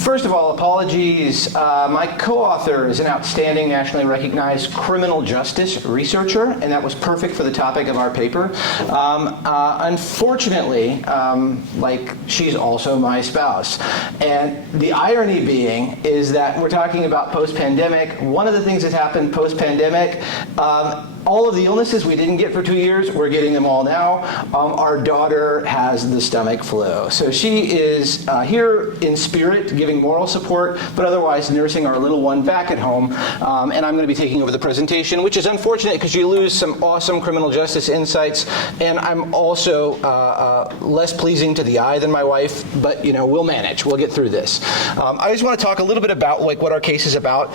First of all, apologies. My co-author is an outstanding nationally recognized criminal justice researcher, and that was perfect for the topic of our paper. Unfortunately, she's also my spouse. And the irony being is that we're talking about post-pandemic. One of the things that's happened post-pandemic, all of the illnesses we didn't get for 2 years, we're getting them all now. Our daughter has the stomach flu. So she is here in spirit, giving moral support, but otherwise nursing our little one back at home. And I'm going to be taking over the presentation, which is unfortunate because you lose some awesome criminal justice insights. And I'm also less pleasing to the eye than my wife, but we'll manage. We'll get through this. I just want to talk a little bit about what our case is about.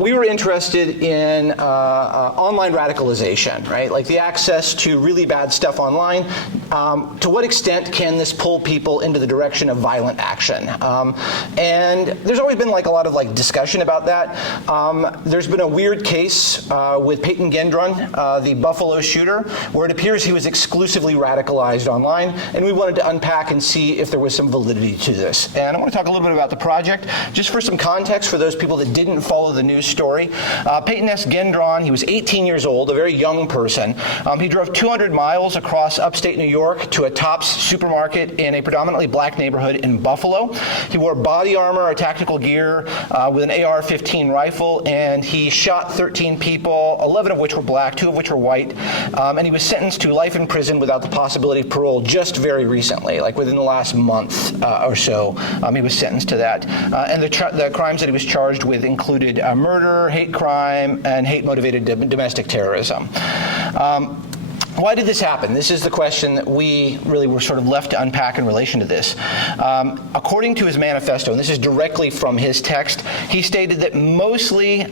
We were interested in online radicalization, right? Like the access to really bad stuff online. To what extent can this pull people into the direction of violent action? And there's always been a lot of discussion about that. There's been a weird case with GENDRON, the Buffalo shooter, where it appears he was exclusively radicalized online, and we wanted to unpack and see if there was some validity to this. And I want to talk a little bit about the project, just for some context for those people that didn't follow the news story. GENDRON, he was 18 years old, a very young person. He drove 200 miles across upstate New York to a Tops supermarket in a predominantly black neighborhood in Buffalo. He wore body armor or tactical gear with an AR-15 rifle, and he shot 13 people, 11 of which were black, 2 of which were white, and he was sentenced to life in prison without the possibility of parole just very recently, within the last month or so. He was sentenced to that. And the crimes that he was charged with included murder, hate crime, and hate-motivated domestic terrorism. Why did this happen? This is the question that we really were sort of left to unpack in relation to this. According to his manifesto, and this is directly from his text, he stated that mostly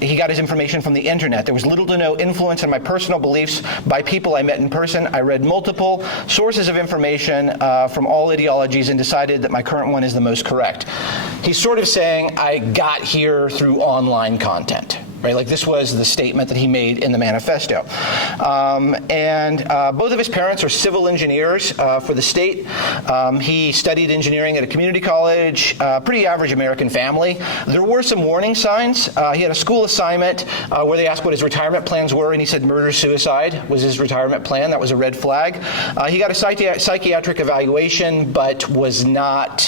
he got his information from the internet. There was little to no influence on my personal beliefs by people I met in person. I read multiple sources of information from all ideologies and decided that my current one is the most correct. He's sort of saying, I got here through online content. Right, this was the statement that he made in the manifesto. And both of his parents are civil engineers for the state. He studied engineering at a community college, pretty average American family. There were some warning signs. He had a school assignment where they asked what his retirement plans were, and he said murder-suicide was his retirement plan. That was a red flag. He got a psychiatric evaluation, but was not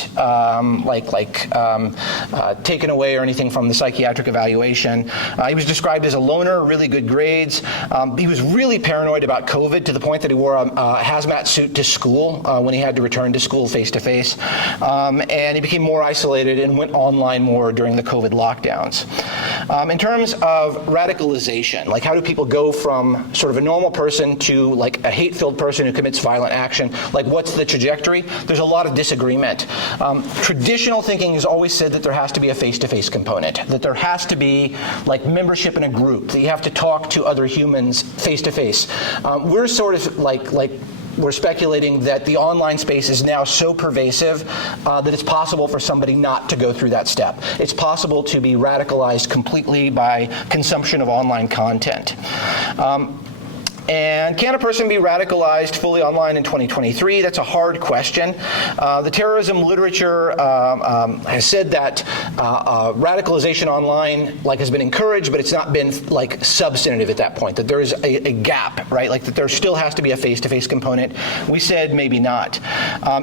taken away or anything from the psychiatric evaluation. He was described as a loner, really good grades. He was really paranoid about COVID to the point that he wore a hazmat suit to school when he had to return to school face-to-face. And he became more isolated and went online more during the COVID lockdowns. In terms of radicalization, how do people go from sort of a normal person to a hate-filled person who commits violent action? What's the trajectory? There's a lot of disagreement. Traditional thinking has always said that there has to be a face-to-face component, that there has to be membership in a group, that you have to talk to other humans face-to-face. We're sort of we're speculating that the online space is now so pervasive that it's possible for somebody not to go through that step. It's possible to be radicalized completely by consumption of online content. And can a person be radicalized fully online in 2023? That's a hard question. The terrorism literature has said that radicalization online has been encouraged, but it's not been substantive at that point, that there is a gap, right? That there still has to be a face-to-face component. We said maybe not.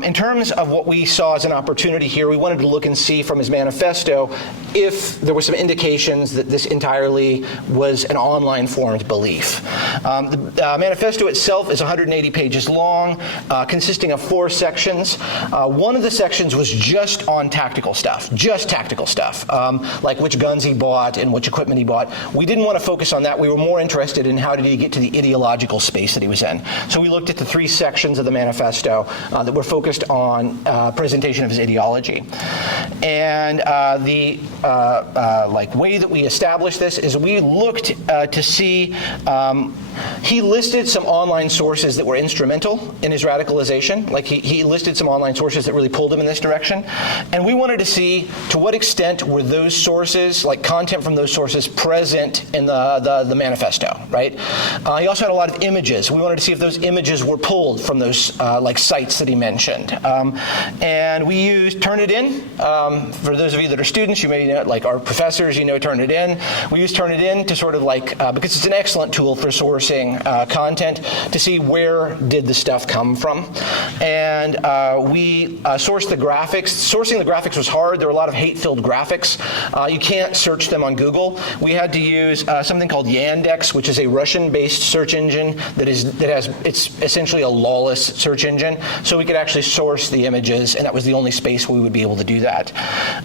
In terms of what we saw as an opportunity here, we wanted to look and see from his manifesto if there were some indications that this entirely was an online formed belief. The manifesto itself is 180 pages long, consisting of 4 sections. One of the sections was just on tactical stuff, like which guns he bought and which equipment he bought. We didn't want to focus on that. We were more interested in how did he get to the ideological space that he was in. So we looked at the 3 sections of the manifesto that were focused on presentation of his ideology. And the way that we established this is we looked to see he he listed some online sources that were instrumental in his radicalization. Like he listed some online sources that really pulled him in this direction. And we wanted to see to what extent were those sources, like content from those sources, present in the manifesto, right? He also had a lot of images. We wanted to see if those images were pulled from those like sites that he mentioned. And we used Turnitin. For those of you that are students, you may know, like our professors, you know Turnitin. We use Turnitin to sort of like, because it's an excellent tool for sourcing content, to see where did the stuff come from. And we sourced the graphics. Sourcing the graphics was hard. There were a lot of hate-filled graphics. You can't search them on Google. We had to use something called Yandex, which is a Russian-based search engine it's essentially a lawless search engine. So we could actually source the images, and that was the only space we would be able to do that.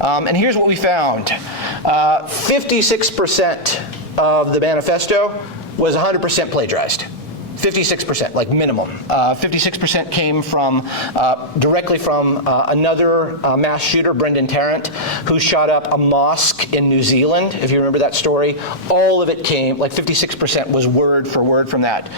And here's what we found. 56% of the manifesto was 100% plagiarized. 56%, like minimum. 56% came from directly from another mass shooter, Brendan Tarrant, who shot up a mosque in New Zealand. If you remember that story, all of it came, like 56% was word for word from that.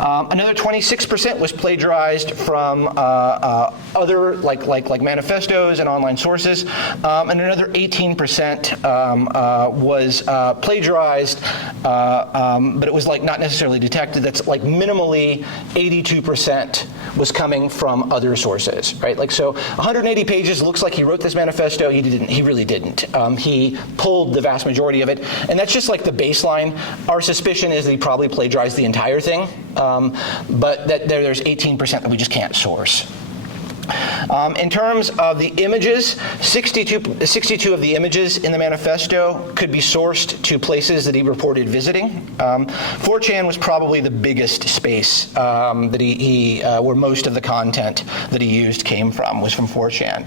Another 26% was plagiarized from other like manifestos and online sources, and another 18% was plagiarized, but it was like not necessarily detected. That's like minimally 82% was coming from other sources, right? Like, so 180 pages, looks like he wrote this manifesto. He didn't. He really didn't. He pulled the vast majority of it, and that's just like the baseline. Our suspicion is that he probably plagiarized the entire thing, but that there's 18% that we just can't source. In terms of the images, 62 of the images in the manifesto could be sourced to places that he reported visiting. 4chan was probably the biggest space that where most of the content that he used came from, was from 4chan.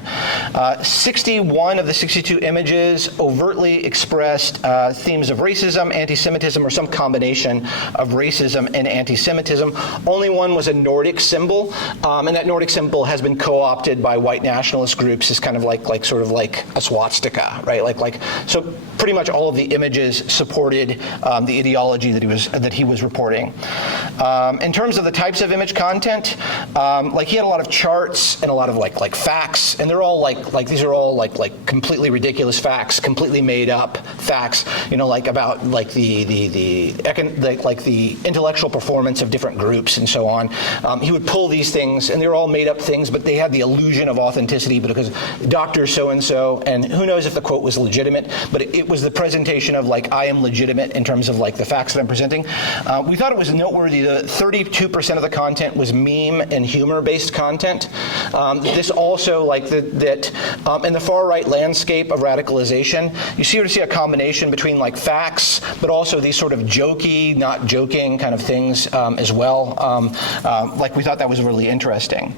61 of the 62 images overtly expressed themes of racism, anti-Semitism, or some combination of racism and anti-Semitism. Only one was a Nordic symbol, and that Nordic symbol has been co-opted by white nationalist groups as kind of like sort of like a swastika, right? So pretty much all of the images supported the ideology that he was reporting. In terms of the types of image content, like he had a lot of charts and a lot of like facts, and they're all like these are all like completely ridiculous facts, completely made up facts, you know, like about like the intellectual performance of different groups and so on. He would pull these things, and they're all made up things, but they had the illusion of authenticity because Dr. So-and-so, and who knows if the quote was legitimate, but it was the presentation of like, I am legitimate in terms of like the facts that I'm presenting. We thought it was noteworthy that 32% of the content was meme and humor-based content. This also, like that in the far-right landscape of radicalization, you see a combination between like facts, but also these sort of jokey, not joking kind of things as well. Like we thought that was really interesting.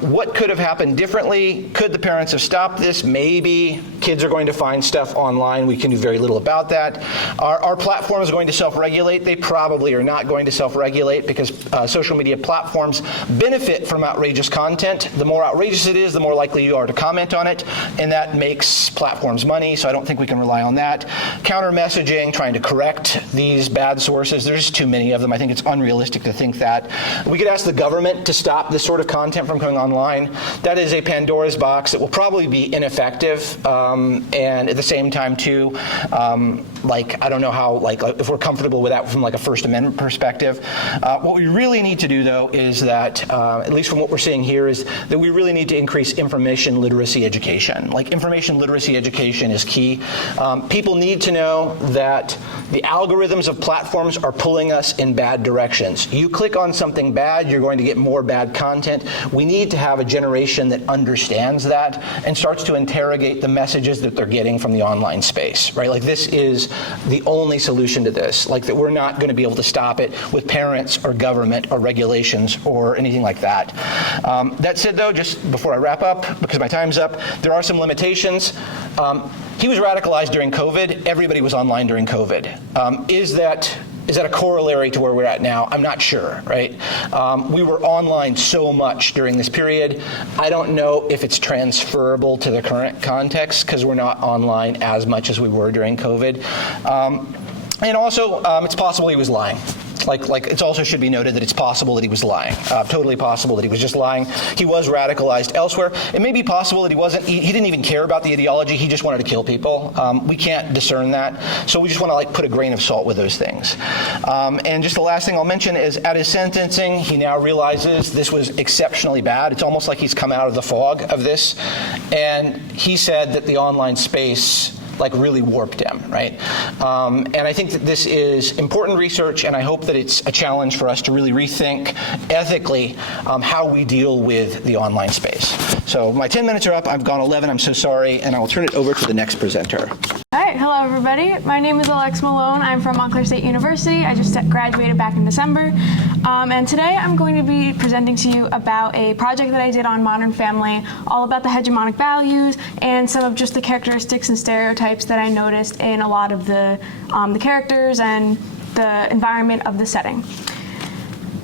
What could have happened differently? Could the parents have stopped this? Maybe. Kids are going to find stuff online. We can do very little about that. Are platforms going to self-regulate? They probably are not going to self-regulate because social media platforms benefit from outrageous content. The more outrageous it is, the more likely you are to comment on it, and that makes platforms money, so I don't think we can rely on that. Counter-messaging, trying to correct these bad sources, there's just too many of them. I think it's unrealistic to think that. We could ask the government to stop this sort of content from coming online. That is a Pandora's box that will probably be ineffective, and at the same time too, like I don't know how, like if we're comfortable with that from like a First Amendment perspective. What we really need to do though is that, at least from what we're seeing here, is that we really need to increase information literacy education. Like information literacy education is key. People need to know that the algorithms of platforms are pulling us in bad directions. You click on something bad, you're going to get more bad content. We need to have a generation that understands that and starts to interrogate the messages that they're getting from the online space, right? Like this is the only solution to this, like that we're not going to be able to stop it with parents or government or regulations or anything like that. That said though, just before I wrap up, because my time's up, there are some limitations. He was radicalized during COVID. Everybody was online during COVID. Is that a corollary to where we're at now? I'm not sure, right? We were online so much during this period. I don't know if it's transferable to the current context because we're not online as much as we were during COVID. And also, it's possible he was lying. Like it also should be noted that it's possible that he was lying. Totally possible that he was just lying. He was radicalized elsewhere. It may be possible that he wasn't. He didn't even care about the ideology. He just wanted to kill people. We can't discern that. So we just want to like put a grain of salt with those things. And just the last thing I'll mention is at his sentencing, he now realizes this was exceptionally bad. It's almost like he's come out of the fog of this. And he said that the online space like really warped him, right? And I think that this is important research, and I hope that it's a challenge for us to really rethink ethically how we deal with the online space. So my 10 minutes are up. I've gone 11. I'm so sorry, and I will turn it over to the next presenter. All right, hello everybody. My name is Alex Malone. I'm from Montclair State University. I just graduated back in December. And today I'm going to be presenting to you about a project that I did on Modern Family, all about the hegemonic values and some of just the characteristics and stereotypes that I noticed in a lot of the characters and the environment of the setting.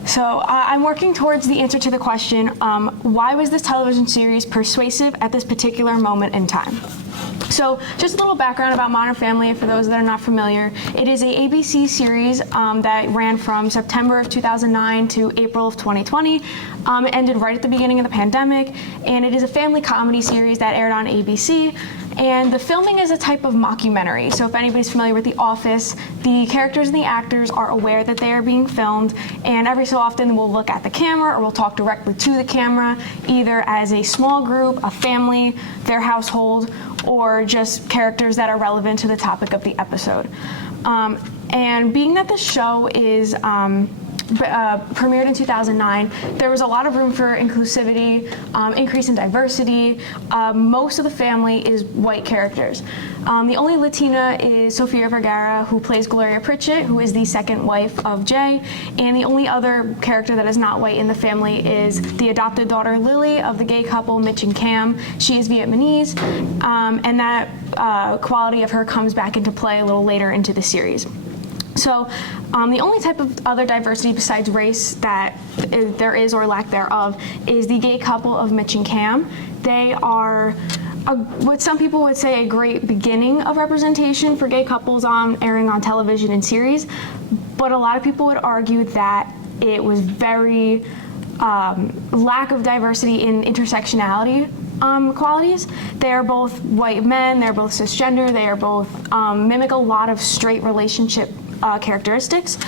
So I'm working towards the answer to the question, why was this television series persuasive at this particular moment in time? So just a little background about Modern Family for those that are not familiar. It is a ABC series that ran from September of 2009 to April of 2020. It ended right at the beginning of the pandemic, and it is a family comedy series that aired on ABC. And the filming is a type of mockumentary. So if anybody's familiar with The Office, the characters and the actors are aware that they are being filmed, and every so often we'll look at the camera or we'll talk directly to the camera, either as a small group, a family, their household, or just characters that are relevant to the topic of the episode. And being that the show is premiered in 2009, there was a lot of room for inclusivity, increase in diversity. Most of the family is white characters. The only Latina is Sofia Vergara, who plays Gloria Pritchett, who is the second wife of Jay. And the only other character that is not white in the family is the adopted daughter Lily of the gay couple Mitch and Cam. She is Vietnamese, and that quality of her comes back into play a little later into the series. So the only type of other diversity besides race that there is or lack thereof is the gay couple of Mitch and Cam. They are what some people would say a great beginning of representation for gay couples airing on television and series, but a lot of people would argue that it was very lack of diversity in intersectionality qualities. They are both white men, they're both cisgender, they are both mimic a lot of straight relationship characteristics,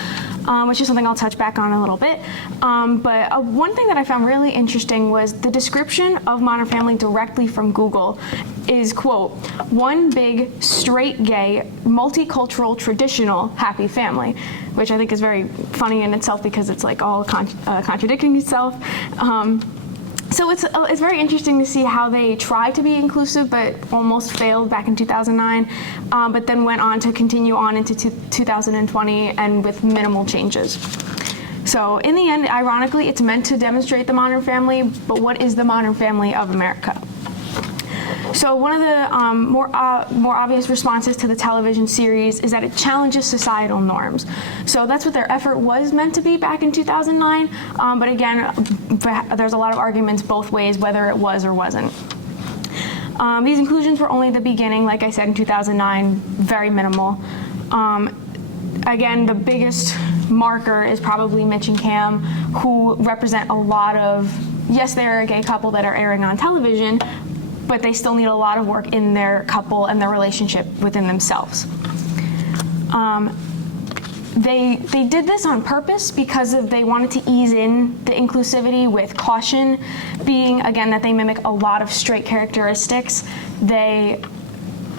which is something I'll touch back on a little bit. But one thing that I found really interesting was the description of Modern Family directly from Google is, quote, one big, straight, gay, multicultural, traditional, happy family, which I think is very funny in itself because it's like all contradicting itself. So it's very interesting to see how they tried to be inclusive but almost failed back in 2009, but then went on to continue on into 2020 and with minimal changes. So in the end, ironically, it's meant to demonstrate the modern family, but what is the modern family of America? So one of the more obvious responses to the television series is that it challenges societal norms. So that's what their effort was meant to be back in 2009. But again, there's a lot of arguments both ways whether it was or wasn't. These inclusions were only the beginning, like I said, in 2009, very minimal. Again, the biggest marker is probably Mitch and Cam, who represent a lot of, yes, they're a gay couple that are airing on television, but they still need a lot of work in their couple and their relationship within themselves. They did this on purpose because they wanted to ease in the inclusivity with caution, being, again, that they mimic a lot of straight characteristics. They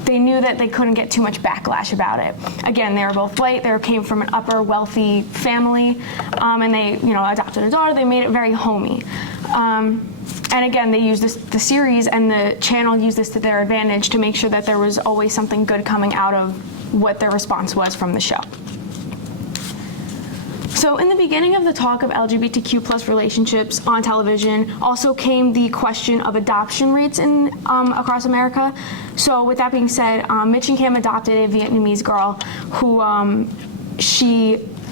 knew that they couldn't get too much backlash about it. Again, they were both white, they came from an upper wealthy family, and they adopted a daughter, they made it very homey. And again, they used the series and the channel used this to their advantage to make sure that there was always something good coming out of what their response was from the show. So in the beginning of the talk of LGBTQ plus relationships on television also came the question of adoption rates across America. So with that being said, Mitch and Cam adopted a Vietnamese girl who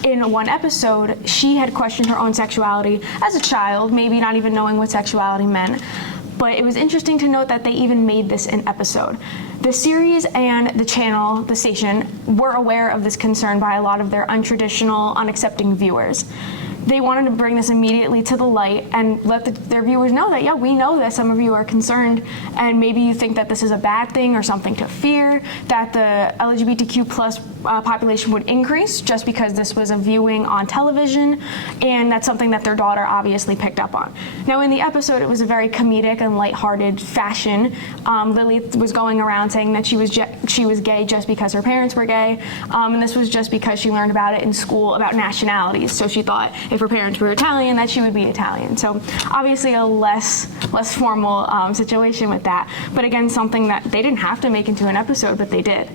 in one episode, she had questioned her own sexuality as a child, maybe not even knowing what sexuality meant. But it was interesting to note that they even made this an episode. The series and the channel, the station, were aware of this concern by a lot of their untraditional, unaccepting viewers. They wanted to bring this immediately to the light and let their viewers know that, yeah, we know that some of you are concerned, and maybe you think that this is a bad thing or something to fear, that the LGBTQ plus population would increase just because this was a viewing on television, and that's something that their daughter obviously picked up on. Now, in the episode, it was a very comedic and lighthearted fashion. Lily was going around saying that she was gay just because her parents were gay, and this was just because she learned about it in school about nationalities. So she thought if her parents were Italian, that she would be Italian. So obviously a less formal situation with that. But again, something that they didn't have to make into an episode, but they did.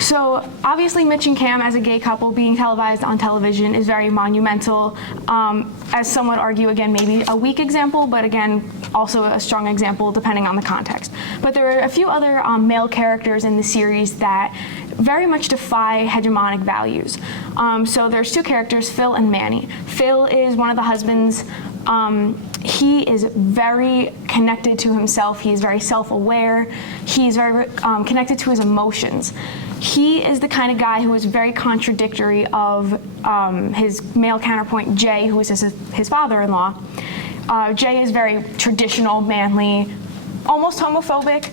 So obviously Mitch and Cam as a gay couple being televised on television is very monumental. As some would argue, again, maybe a weak example, but again, also a strong example depending on the context. But there are a few other male characters in the series that very much defy hegemonic values. So there's two characters, Phil and Manny. Phil is one of the husbands. He is very connected to himself. He's very self-aware. He's very connected to his emotions. He is the kind of guy who is very contradictory of his male counterpoint, Jay, who is his father-in-law. Jay is very traditional, manly, almost homophobic.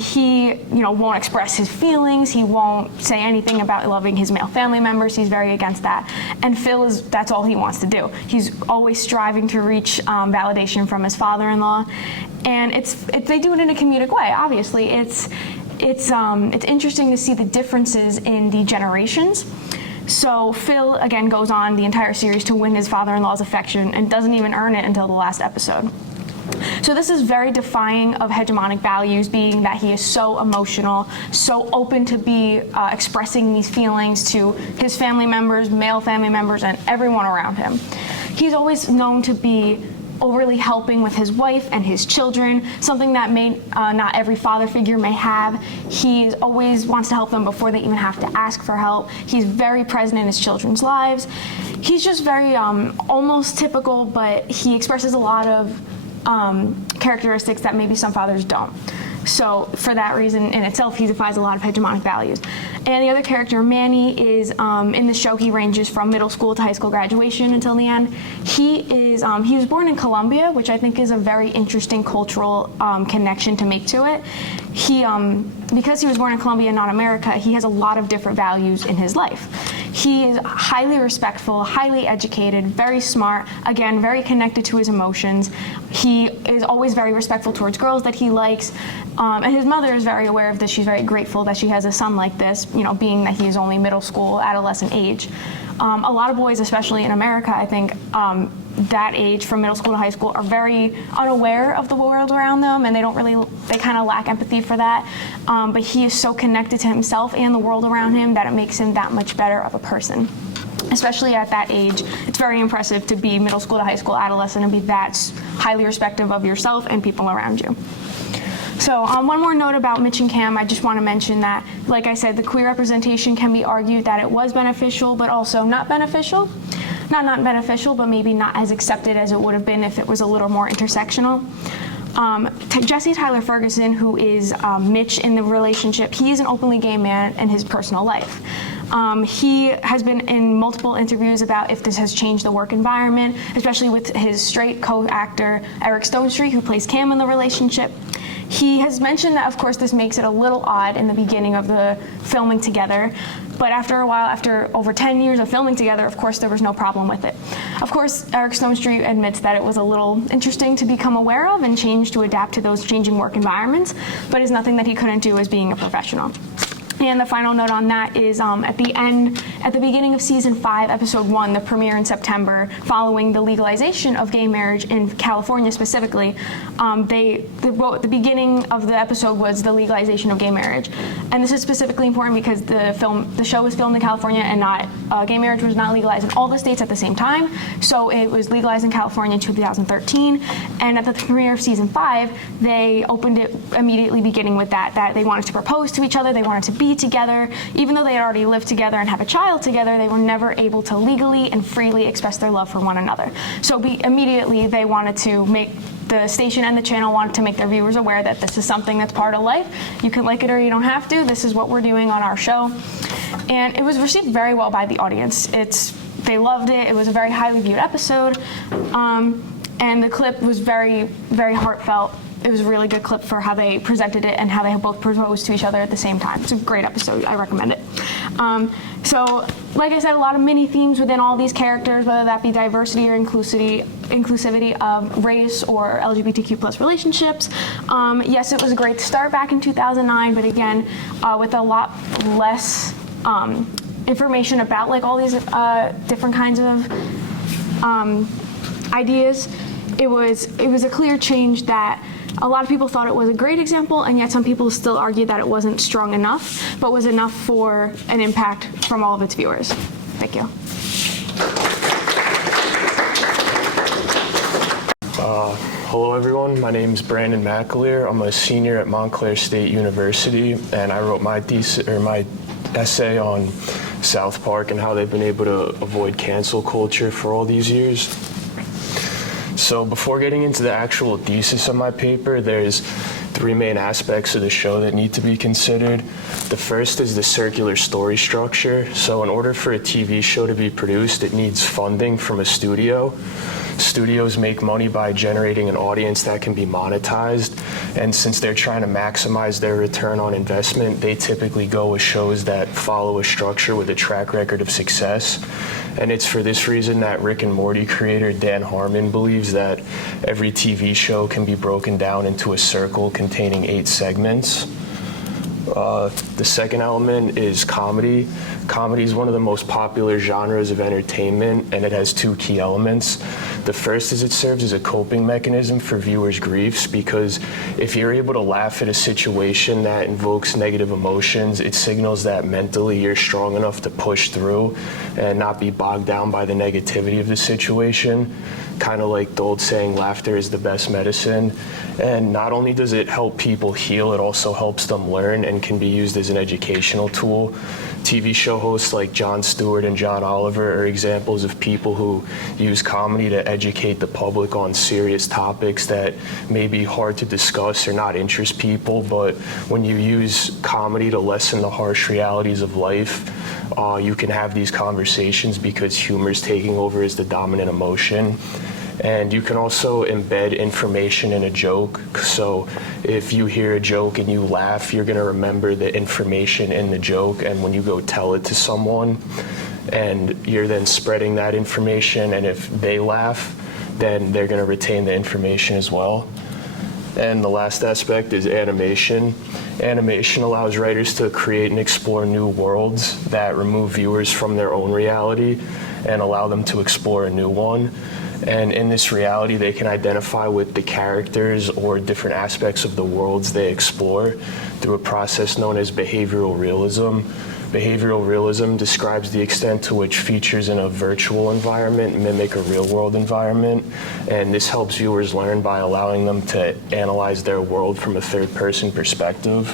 He, won't express his feelings. He won't say anything about loving his male family members. He's very against that. And Phil that's all he wants to do. He's always striving to reach validation from his father-in-law, and they do it in a comedic way. Obviously, it's interesting to see the differences in the generations. So Phil again goes on the entire series to win his father-in-law's affection and doesn't even earn it until the last episode. So this is very defying of hegemonic values, being that he is so emotional, so open to be expressing these feelings to his family members, male family members, and everyone around him. He's always known to be overly helping with his wife and his children, something that not every father figure may have. He always wants to help them before they even have to ask for help. He's very present in his children's lives. He's just very almost typical, but he expresses a lot of characteristics that maybe some fathers don't. So for that reason in itself, he defies a lot of hegemonic values. And the other character, Manny, is in the show, he ranges from middle school to high school graduation until the end. He was born in Colombia, which I think is a very interesting cultural connection to make to it. Because he was born in Colombia and not America, he has a lot of different values in his life. He is highly respectful, highly educated, very smart, again, very connected to his emotions. He is always very respectful towards girls that he likes. And his mother is very aware of this. She's very grateful that she has a son like this, being that he is only middle school, adolescent age. A lot of boys, especially in America, I think, that age from middle school to high school are very unaware of the world around them, and they kind of lack empathy for that. But he is so connected to himself and the world around him that it makes him that much better of a person. Especially at that age, it's very impressive to be middle school to high school adolescent and be that highly respectful of yourself and people around you. So one more note about Mitch and Cam, I just want to mention that, like I said, the queer representation can be argued that it was beneficial, but also not beneficial. Not beneficial, but maybe not as accepted as it would have been if it was a little more intersectional. Jesse Tyler Ferguson, who is Mitch in the relationship, he is an openly gay man in his personal life. He has been in multiple interviews about if this has changed the work environment, especially with his straight co-actor Eric Stonestreet, who plays Cam in the relationship. He has mentioned that, of course, this makes it a little odd in the beginning of the filming together, but after a while, after over 10 years of filming together, of course, there was no problem with it. Of course, Eric Stonestreet admits that it was a little interesting to become aware of and change to adapt to those changing work environments, but is nothing that he couldn't do as being a professional. And the final note on that is at the beginning of season 5, episode 1, the premiere in September, following the legalization of gay marriage in California specifically, the beginning of the episode was the legalization of gay marriage. And this is specifically important because the show was filmed in California and gay marriage was not legalized in all the states at the same time. So it was legalized in California in 2013. And at the premiere of season 5, they opened it immediately beginning with that they wanted to propose to each other, they wanted to be be together. Even though they already lived together and have a child together, they were never able to legally and freely express their love for one another. So immediately they wanted to make the station and the channel wanted to make their viewers aware that this is something that's part of life. You can like it or you don't have to. This is what we're doing on our show. And it was received very well by the audience. They loved it. It was a very highly viewed episode. And the clip was very, very heartfelt. It was a really good clip for how they presented it and how they both proposed to each other at the same time. It's a great episode. I recommend it. So, like I said, a lot of mini themes within all these characters, whether that be diversity or inclusivity of race or LGBTQ plus relationships. Yes, it was a great start back in 2009, but again, with a lot less information about like all these different kinds of ideas. It was a clear change that a lot of people thought it was a great example, and yet some people still argue that it wasn't strong enough, but was enough for an impact from all of its viewers. Thank you. Hello everyone, my name is Brandon McAleer. I'm a senior at Montclair State University, and I wrote my essay on South Park and how they've been able to avoid cancel culture for all these years. So before getting into the actual thesis of my paper, there's three main aspects of the show that need to be considered. The first is the circular story structure. So in order for a TV show to be produced, it needs funding from a studio. Studios make money by generating an audience that can be monetized, and since they're trying to maximize their return on investment, they typically go with shows that follow a structure with a track record of success. And it's for this reason that Rick and Morty creator Dan Harmon believes that every TV show can be broken down into a circle containing 8 segments. The second element is comedy. Comedy is one of the most popular genres of entertainment, and it has 2 key elements. The first is it serves as a coping mechanism for viewers' griefs, because if you're able to laugh at a situation that invokes negative emotions, it signals that mentally you're strong enough to push through and not be bogged down by the negativity of the situation. Kind of like the old saying, laughter is the best medicine. And not only does it help people heal, it also helps them learn and can be used as an educational tool. TV show hosts like Jon Stewart and John Oliver are examples of people who use comedy to educate the public on serious topics that may be hard to discuss or not interest people, but when you use comedy to lessen the harsh realities of life, you can have these conversations because humor is taking over as the dominant emotion. And you can also embed information in a joke. So if you hear a joke and you laugh, you're going to remember the information in the joke, and when you go tell it to someone, and you're then spreading that information, and if they laugh, then they're going to retain the information as well. And the last aspect is animation. Animation allows writers to create and explore new worlds that remove viewers from their own reality and allow them to explore a new one. And in this reality, they can identify with the characters or different aspects of the worlds they explore through a process known as behavioral realism. Behavioral realism describes the extent to which features in a virtual environment mimic a real-world environment, and this helps viewers learn by allowing them to analyze their world from a third-person perspective.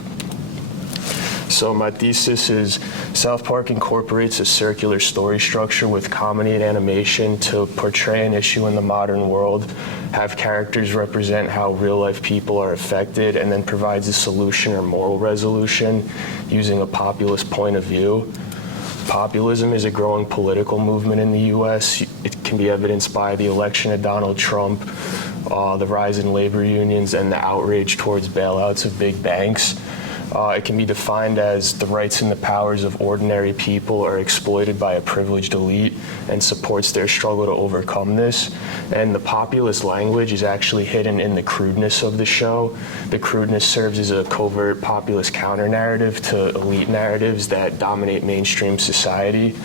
So my thesis is South Park incorporates a circular story structure with comedy and animation to portray an issue in the modern world, have characters represent how real-life people are affected, and then provides a solution or moral resolution using a populist point of view. Populism is a growing political movement in the U.S. It can be evidenced by the election of Donald Trump, the rise in labor unions, and the outrage towards bailouts of big banks. It can be defined as the rights and the powers of ordinary people are exploited by a privileged elite and supports their struggle to overcome this. And the populist language is actually hidden in the crudeness of the show. The crudeness serves as a covert populist counter-narrative to elite narratives that dominate mainstream society.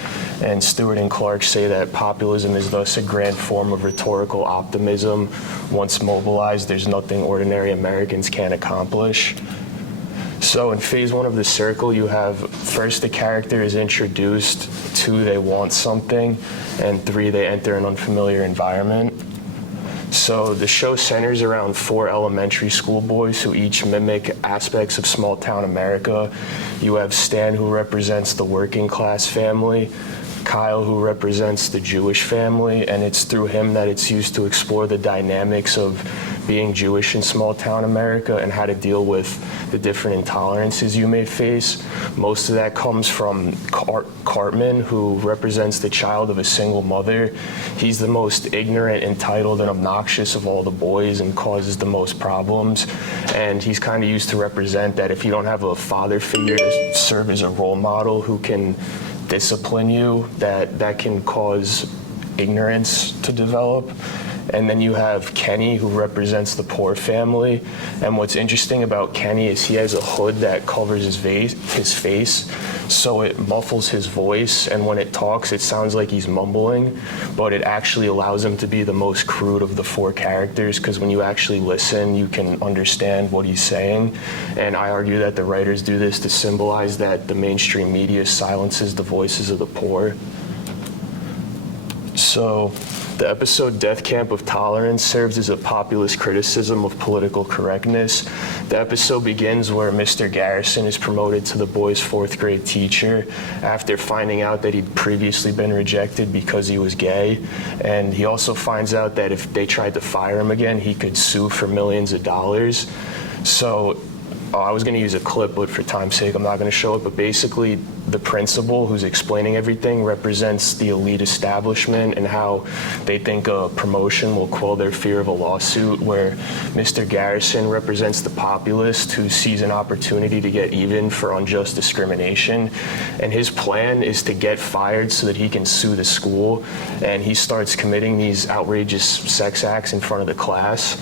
And Stewart and Clark say that populism is thus a grand form of rhetorical optimism. Once mobilized, there's nothing ordinary Americans can't accomplish. So in phase 1 of the circle, you have first the character is introduced, 2, they want something, and 3, they enter an unfamiliar environment. So the show centers around 4 elementary school boys who each mimic aspects of small town America. You have Stan, who represents the working class family, Kyle, who represents the Jewish family, and it's through him that it's used to explore the dynamics of being Jewish in small town America and how to deal with the different intolerances you may face. Most of that comes from Cartman, who represents the child of a single mother. He's the most ignorant, entitled, and obnoxious of all the boys and causes the most problems. And he's kind of used to represent that if you don't have a father figure to serve as a role model who can discipline you, that can cause ignorance to develop. And then you have Kenny, who represents the poor family. And what's interesting about Kenny is he has a hood that covers his face, so it muffles his voice. And when it talks, it sounds like he's mumbling, but it actually allows him to be the most crude of the 4 characters, because when you actually listen, you can understand what he's saying. And I argue that the writers do this to symbolize that the mainstream media silences the voices of the poor. So the episode Death Camp of Tolerance serves as a populist criticism of political correctness. The episode begins where Mr. Garrison is promoted to the boys' 4th grade teacher after finding out that he'd previously been rejected because he was gay. And he also finds out that if they tried to fire him again, he could sue for millions of dollars. So I was going to use a clip, but for time's sake, I'm not going to show it. But basically, the principal who's explaining everything represents the elite establishment and how they think a promotion will quell their fear of a lawsuit, where Mr. Garrison represents the populist who sees an opportunity to get even for unjust discrimination. And his plan is to get fired so that he can sue the school. And he starts committing these outrageous sex acts in front of the class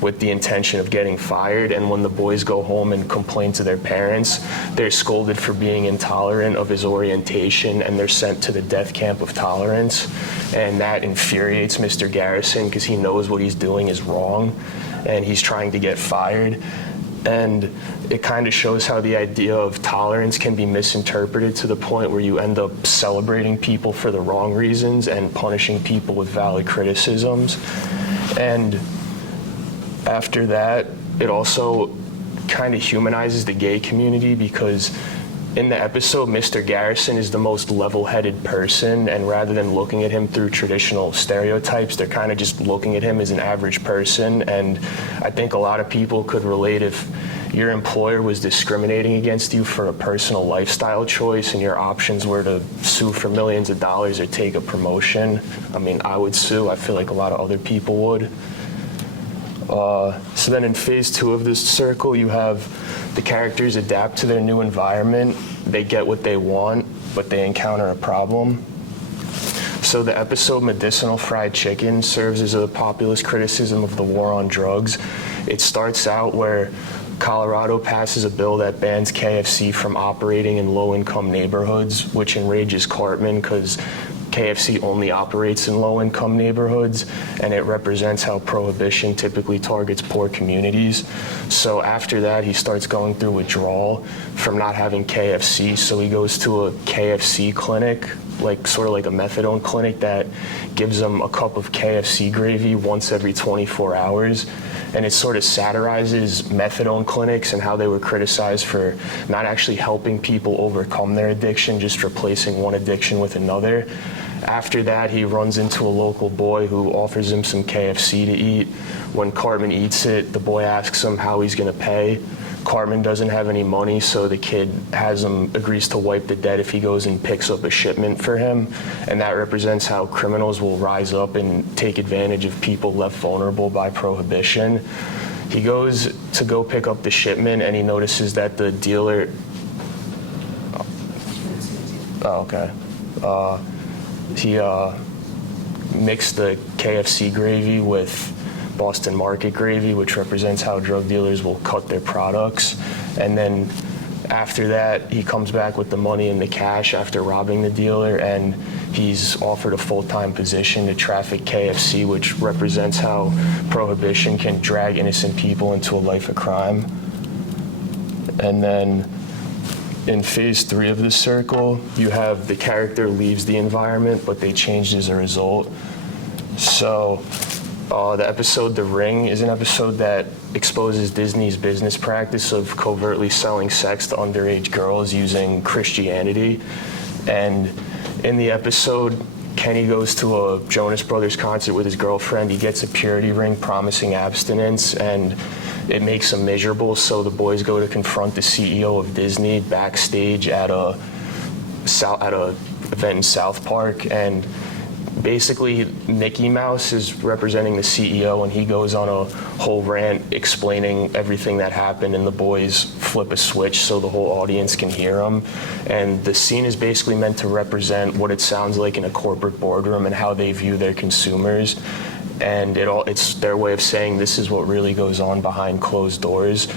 with the intention of getting fired. And when the boys go home and complain to their parents, they're scolded for being intolerant of his orientation, and they're sent to the death camp of tolerance. And that infuriates Mr. Garrison because he knows what he's doing is wrong and he's trying to get fired. And it kind of shows how the idea of tolerance can be misinterpreted to the point where you end up celebrating people for the wrong reasons and punishing people with valid criticisms. And after that, it also kind of humanizes the gay community, because in the episode, Mr. Garrison is the most level-headed person, and rather than looking at him through traditional stereotypes, they're kind of just looking at him as an average person. And I think a lot of people could relate if your employer was discriminating against you for a personal lifestyle choice and your options were to sue for millions of dollars or take a promotion. I mean, I would sue. I feel like a lot of other people would. So then in phase 2 of this circle, you have the characters adapt to their new environment. They get what they want, but they encounter a problem. So the episode Medicinal Fried Chicken serves as a populist criticism of the war on drugs. It starts out where Colorado passes a bill that bans KFC from operating in low-income neighborhoods, which enrages Cartman because KFC only operates in low-income neighborhoods, and it represents how prohibition typically targets poor communities. So after that, he starts going through withdrawal from not having KFC, so he goes to a KFC clinic, sort of like a methadone clinic that gives him a cup of KFC gravy once every 24 hours. And it sort of satirizes methadone clinics and how they were criticized for not actually helping people overcome their addiction, just replacing one addiction with another. After that, he runs into a local boy who offers him some KFC to eat. When Cartman eats it, the boy asks him how he's going to pay. Cartman doesn't have any money, so the kid agrees to wipe the debt if he goes and picks up a shipment for him. And that represents how criminals will rise up and take advantage of people left vulnerable by prohibition. He goes to go pick up the shipment, and he notices that the dealer... He mixed the KFC gravy with Boston Market gravy, which represents how drug dealers will cut their products. And then after that, he comes back with the money and the cash after robbing the dealer, and he's offered a full-time position to traffic KFC, which represents how prohibition can drag innocent people into a life of crime. And then in phase 3 of the circle, you have the character leaves the environment, but they changed as a result. So The episode The Ring is an episode that exposes Disney's business practice of covertly selling sex to underage girls using Christianity. And in the episode, Kenny goes to a Jonas Brothers concert with his girlfriend. He gets a purity ring promising abstinence, and it makes him miserable, so the boys go to confront the CEO of Disney backstage at a event in South Park, and basically Mickey Mouse is representing the CEO, and he goes on a whole rant explaining everything that happened, and the boys flip a switch so the whole audience can hear him. And the scene is basically meant to represent what it sounds like in a corporate boardroom and how they view their consumers. And it's their way of saying this is what really goes on behind closed doors.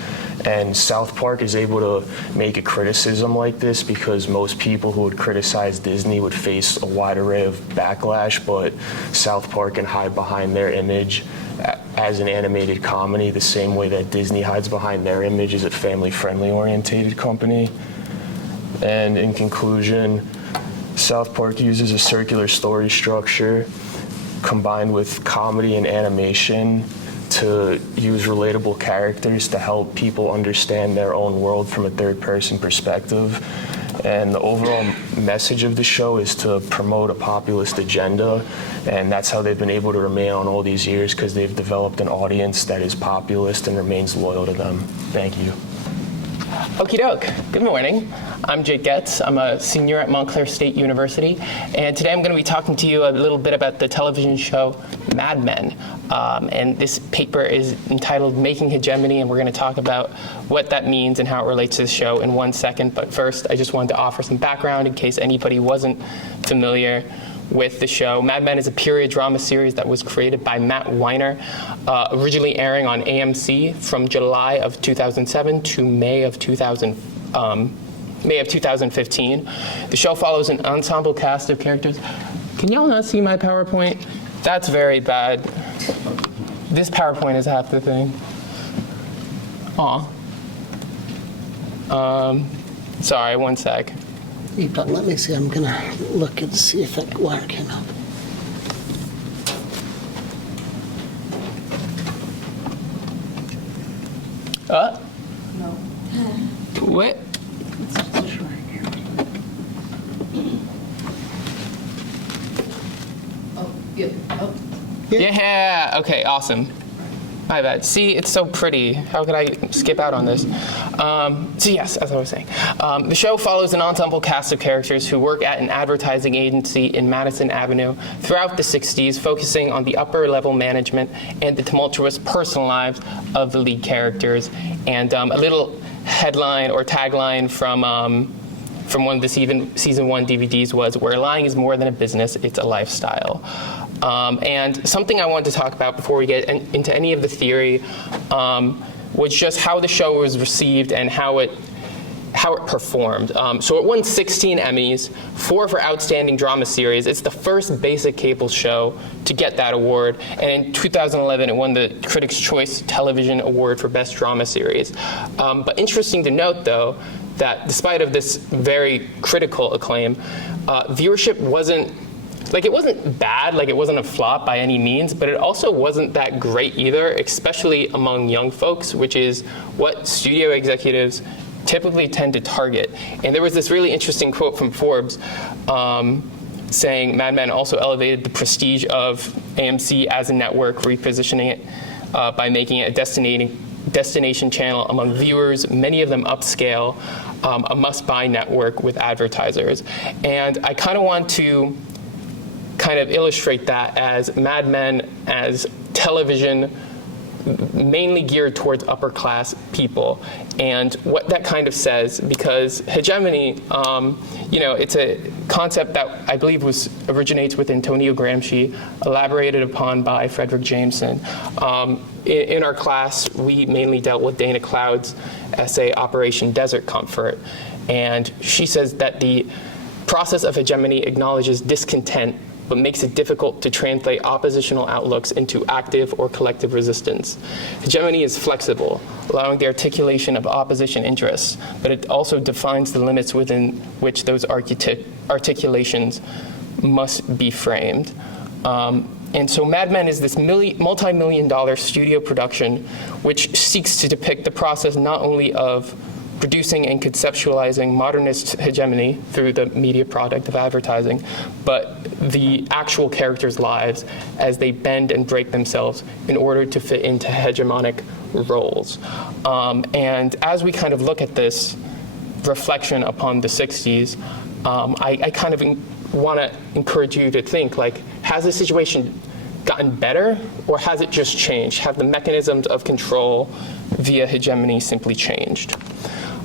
And South Park is able to make a criticism like this because most people who would criticize Disney would face a wide array of backlash, but South Park can hide behind their image as an animated comedy the same way that Disney hides behind their image as a family-friendly orientated company. And in conclusion, South Park uses a circular story structure combined with comedy and animation to use relatable characters to help people understand their own world from a third-person perspective. And the overall message of the show is to promote a populist agenda, and that's how they've been able to remain on all these years, because they've developed an audience that is populist and remains loyal to them. Thank you. Okie doke. Good morning. I'm Jake Goetz. I'm a senior at Montclair State University, and today I'm going to be talking to you a little bit about the television show Mad Men. And this paper is entitled Making Hegemony, and we're going to talk about what that means and how it relates to the show in 1 second. But first, I just wanted to offer some background in case anybody wasn't familiar with the show. Mad Men is a period drama series that was created by Matt Weiner, originally airing on AMC from July of 2007 to May of 2015. The show follows an ensemble cast of characters. Can y'all not see my PowerPoint? That's very bad. This PowerPoint is half the thing. Aw. Sorry, 1 sec. But let me see, I'm gonna look and see if it works. No. What? Yeah, okay, awesome. My bad. See, it's so pretty. How could I skip out on this? So yes, as I was saying, the show follows an ensemble cast of characters who work at an advertising agency in Madison Avenue throughout the 60s, focusing on the upper level management and the tumultuous personal lives of the lead characters. And a little headline or tagline from one of the season 1 DVDs was, "Where lying is more than a business, it's a lifestyle." And something I wanted to talk about before we get into any of the theory was just how the show was received and how it performed. So it won 16 Emmys, 4 for Outstanding Drama Series. It's the first basic cable show to get that award. And in 2011, it won the Critics' Choice Television Award for Best Drama Series. But interesting to note, though, that despite of this very critical acclaim, viewership wasn't bad, like it wasn't a flop by any means, but it also wasn't that great either, especially among young folks, which is what studio executives typically tend to target. And there was this really interesting quote from Forbes saying Mad Men also elevated the prestige of AMC as a network, repositioning it by making it a destination channel among viewers, many of them upscale, a must-buy network with advertisers. And I kind of want to illustrate that as Mad Men as television mainly geared towards upper class people, and what that kind of says, because hegemony, it's a concept that I believe originates with Antonio Gramsci, elaborated upon by Frederick Jameson. In our class, we mainly dealt with Dana Cloud's essay, Operation Desert Comfort, and she says that the process of hegemony acknowledges discontent but makes it difficult to translate oppositional outlooks into active or collective resistance. Hegemony is flexible, allowing the articulation of opposition interests, but it also defines the limits within which those articulations must be framed. And so Mad Men is this multi-million-dollar studio production which seeks to depict the process not only of producing and conceptualizing modernist hegemony through the media product of advertising, but the actual characters' lives as they bend and break themselves in order to fit into hegemonic roles. And as we kind of look at this reflection upon the 60s, I kind of want to encourage you to think, like, has the situation gotten better, or has it just changed? Have the mechanisms of control via hegemony simply changed?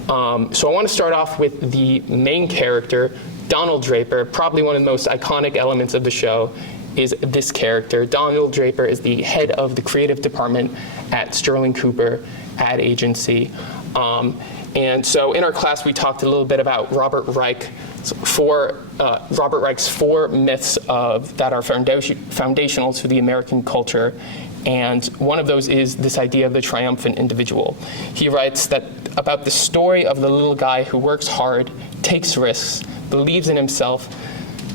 So I want to start off with the main character, Donald Draper. Probably one of the most iconic elements of the show is this character. Donald Draper is the head of the creative department at Sterling Cooper ad agency. And so in our class, we talked a little bit about Robert Reich's four myths that are foundational to the American culture. And one of those is this idea of the triumphant individual. He writes that about the story of the little guy who works hard, takes risks, believes in himself,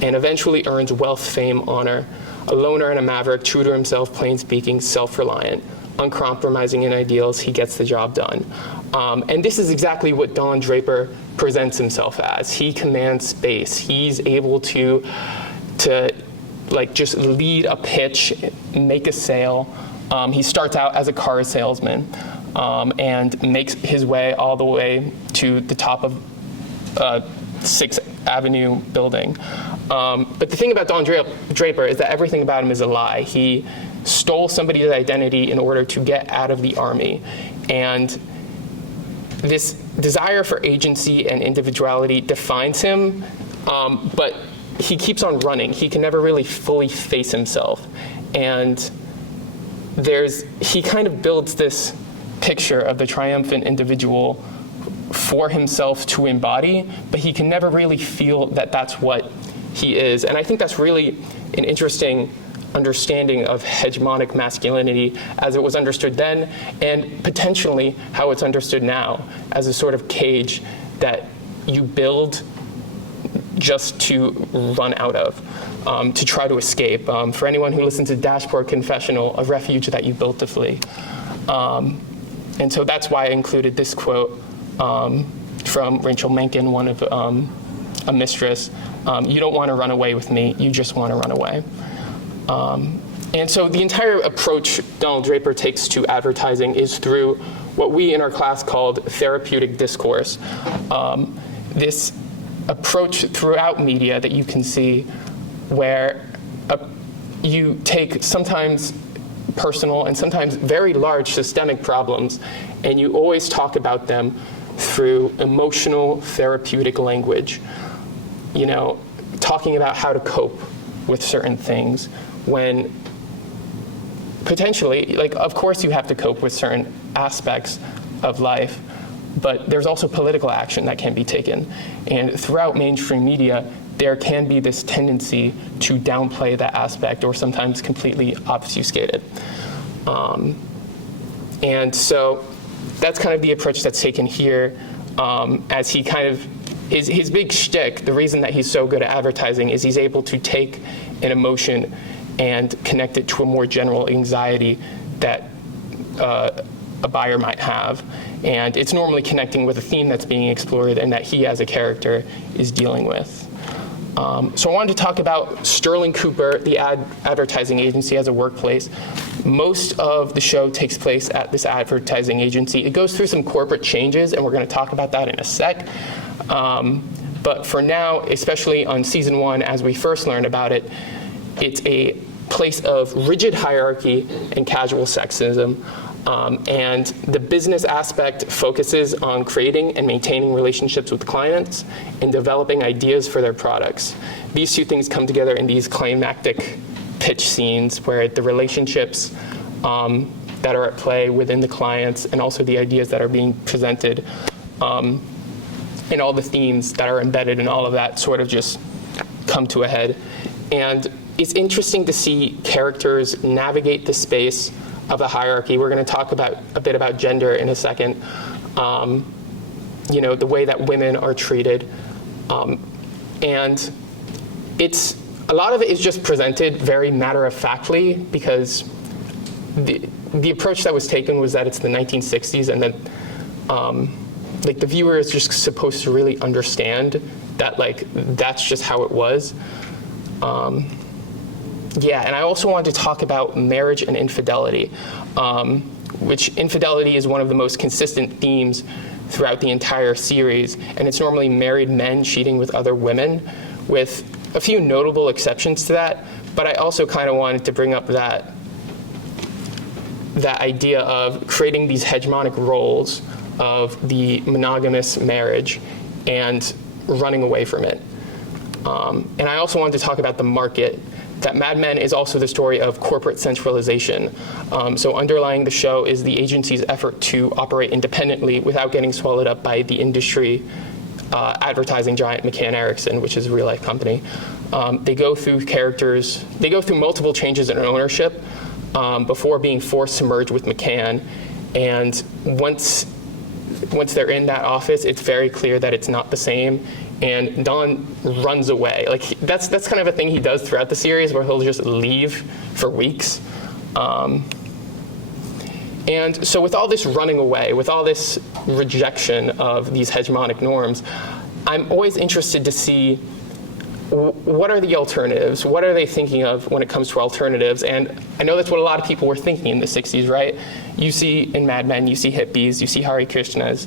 and eventually earns wealth, fame, honor. A loner and a maverick, true to himself, plain speaking, self-reliant, uncompromising in ideals, he gets the job done. And this is exactly what Don Draper presents himself as. He commands space. He's able to like just lead a pitch, make a sale. He starts out as a car salesman and makes his way all the way to the top of 6th Avenue building. But the thing about Don Draper is that everything about him is a lie. He stole somebody's identity in order to get out of the army. And this desire for agency and individuality defines him, but he keeps on running. He can never really fully face himself. And he kind of builds this picture of the triumphant individual for himself to embody, but he can never really feel that that's what he is. And I think that's really an interesting understanding of hegemonic masculinity as it was understood then, and potentially how it's understood now as a sort of cage that you build just to run out of, to try to escape. For anyone who listens to Dashboard Confessional, a refuge that you built to flee. And so that's why I included this quote from Rachel Mencken, one of a mistress. You don't want to run away with me, you just want to run away. And so the entire approach Donald Draper takes to advertising is through what we in our class called therapeutic discourse. This approach throughout media that you can see where you take sometimes personal and sometimes very large systemic problems, and you always talk about them through emotional therapeutic language. You know, talking about how to cope with certain things when potentially, like, of course you have to cope with certain aspects of life, but there's also political action that can be taken. And throughout mainstream media, there can be this tendency to downplay that aspect or sometimes completely obfuscate it. And so that's kind of the approach that's taken here, as he kind of, his big shtick, the reason that he's so good at advertising is he's able to take an emotion and connect it to a more general anxiety that a buyer might have. And it's normally connecting with a theme that's being explored and that he as a character is dealing with. So I wanted to talk about Sterling Cooper, the advertising agency, as a workplace. Most of the show takes place at this advertising agency. It goes through some corporate changes, and we're going to talk about that in a sec. But for now, especially on season 1, as we first learned about it, it's a place of rigid hierarchy and casual sexism. And the business aspect focuses on creating and maintaining relationships with clients and developing ideas for their products. These two things come together in these climactic pitch scenes where the relationships that are at play within the clients and also the ideas that are being presented and all the themes that are embedded in all of that sort of just come to a head. And it's interesting to see characters navigate the space of the hierarchy. We're going to talk about a bit about gender in a second. You know, the way that women are treated. And it's a lot of it is just presented very matter-of-factly because the approach that was taken was that it's the 1960s and that like the viewer is just supposed to really understand that like that's just how it was. Yeah, and I also wanted to talk about marriage and infidelity, which infidelity is one of the most consistent themes throughout the entire series, and it's normally married men cheating with other women, with a few notable exceptions to that. But I also kind of wanted to bring up that idea of creating these hegemonic roles of the monogamous marriage and running away from it. And I also wanted to talk about the market, that Mad Men is also the story of corporate centralization. So underlying the show is the agency's effort to operate independently without getting swallowed up by the industry advertising giant McCann Erickson, which is a real-life company. They go through multiple changes in ownership before being forced to merge with McCann. And once they're in that office, it's very clear that it's not the same. And Don runs away. Like that's kind of a thing he does throughout the series, where he'll just leave for weeks. And so with all this running away, with all this rejection of these hegemonic norms, I'm always interested to see what are the alternatives? What are they thinking of when it comes to alternatives? And I know that's what a lot of people were thinking in the 60s, right? You see in Mad Men, you see hippies, you see Hare Krishnas,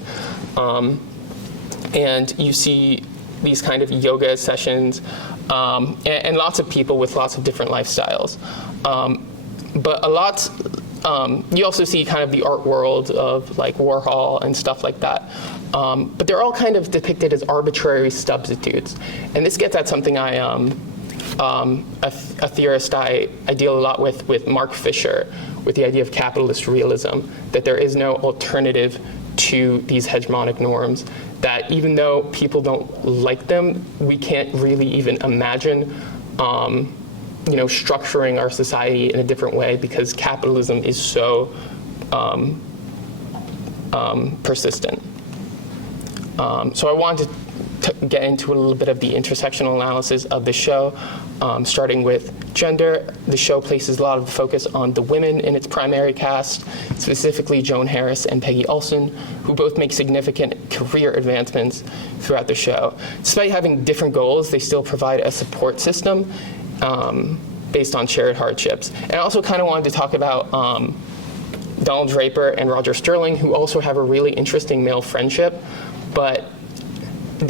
and you see these kind of yoga sessions, and lots of people with lots of different lifestyles. But you also see kind of the art world of like Warhol and stuff like that. But they're all kind of depicted as arbitrary substitutes. And this gets at something a theorist I deal a lot with Mark Fisher, with the idea of capitalist realism, that there is no alternative to these hegemonic norms, that even though people don't like them, we can't really even imagine structuring our society in a different way because capitalism is so persistent. So I wanted to get into a little bit of the intersectional analysis of the show, starting with gender. The show places a lot of the focus on the women in its primary cast, specifically Joan Harris and Peggy Olson, who both make significant career advancements throughout the show. Despite having different goals, they still provide a support system based on shared hardships. And I also kind of wanted to talk about Donald Draper and Roger Sterling, who also have a really interesting male friendship, but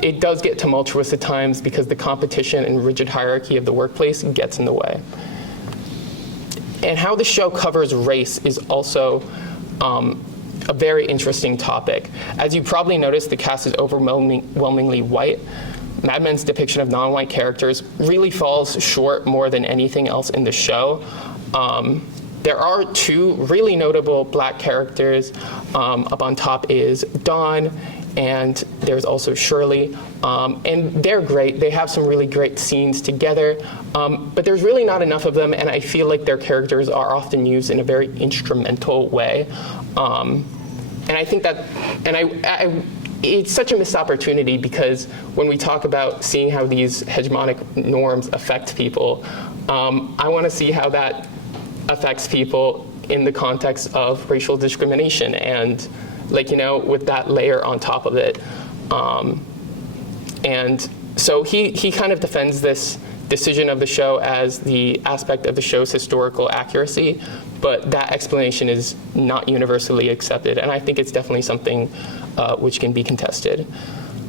it does get tumultuous at times because the competition and rigid hierarchy of the workplace gets in the way. And how the show covers race is also a very interesting topic. As you probably noticed, the cast is overwhelmingly white. Mad Men's depiction of non-white characters really falls short more than anything else in the show. There are two really notable black characters. Up on top is Dawn, and there's also Shirley. And they're great. They have some really great scenes together. But there's really not enough of them, and I feel like their characters are often used in a very instrumental way. And I think that, it's such a missed opportunity because when we talk about seeing how these hegemonic norms affect people, I want to see how that affects people in the context of racial discrimination and with that layer on top of it. And so he kind of defends this decision of the show as the aspect of the show's historical accuracy, but that explanation is not universally accepted, and I think it's definitely something which can be contested.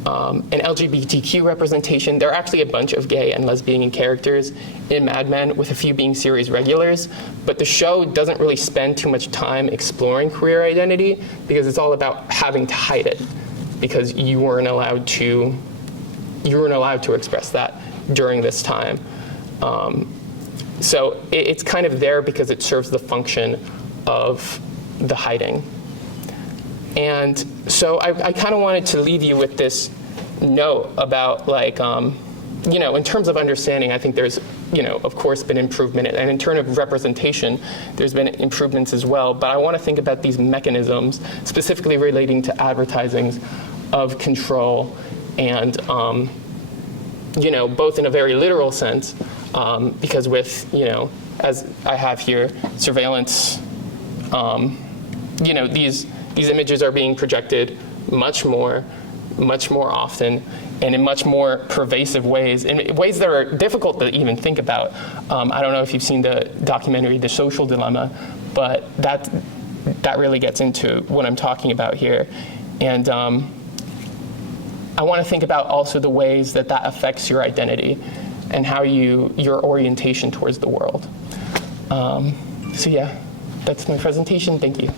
And LGBTQ representation, there are actually a bunch of gay and lesbian characters in Mad Men, with a few being series regulars, but the show doesn't really spend too much time exploring queer identity because it's all about having to hide it because you weren't allowed to express that during this time. So it's kind of there because it serves the function of the hiding. And so I kind of wanted to leave you with this note about in terms of understanding, I think there's, of course been improvement, and in terms of representation, there's been improvements as well, but I want to think about these mechanisms specifically relating to advertisings of control and, both in a very literal sense, because with, as I have here, surveillance, these images are being projected much more often and in much more pervasive ways, in ways that are difficult to even think about. I don't know if you've seen the documentary, The Social Dilemma, but that really gets into what I'm talking about here. And I want to think about also the ways that affects your identity and how your orientation towards the world. So yeah, that's my presentation. Thank you.